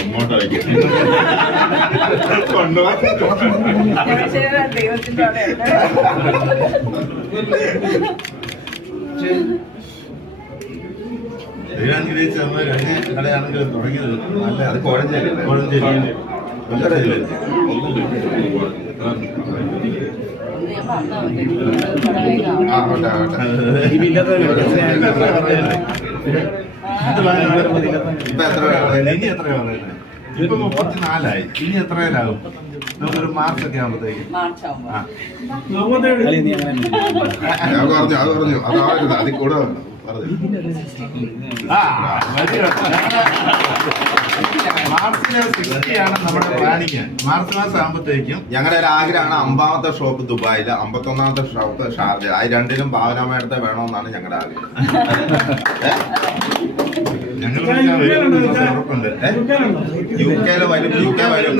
എങ്ങോട്ടാ കൊണ്ടുപോകാൻ ദൈവത്തിന്റെ ദൈവാനുഗ്രഹിച്ച് നമ്മൾ കഴിഞ്ഞ കടയാണെങ്കിൽ തുടങ്ങിയത് നല്ല അത് കോഴഞ്ചേരി ഇപ്പൊ എത്ര ഇനി എത്രയാ പറയുന്നത്? ഇപ്പൊ 34 ഇനി എത്രയിലാകും? നമുക്കൊരു മാർച്ച് ഒക്കെ ആകുമ്പോഴത്തേക്ക് അത് പറഞ്ഞു അതാവരുത് അതിൽ കൂടെ മാർച്ചിലെ 60 നമ്മുടെ പ്ലാനിങ്. മാർച്ച് മാസം ആകുമ്പോഴത്തേക്കും ഞങ്ങളുടെ ഒരു ആഗ്രഹമാണ് 50ാമത്തെ ഷോപ്പ് ദുബായില്, 51ാമത്തെ ഷോപ്പ് ഷാർജ. ആ രണ്ടിലും ഭാവന മേടത്തെ വേണമെന്നാണ് ഞങ്ങളുടെ ആഗ്രഹം. ഞങ്ങൾ ഉറപ്പുണ്ട്. UK വരും.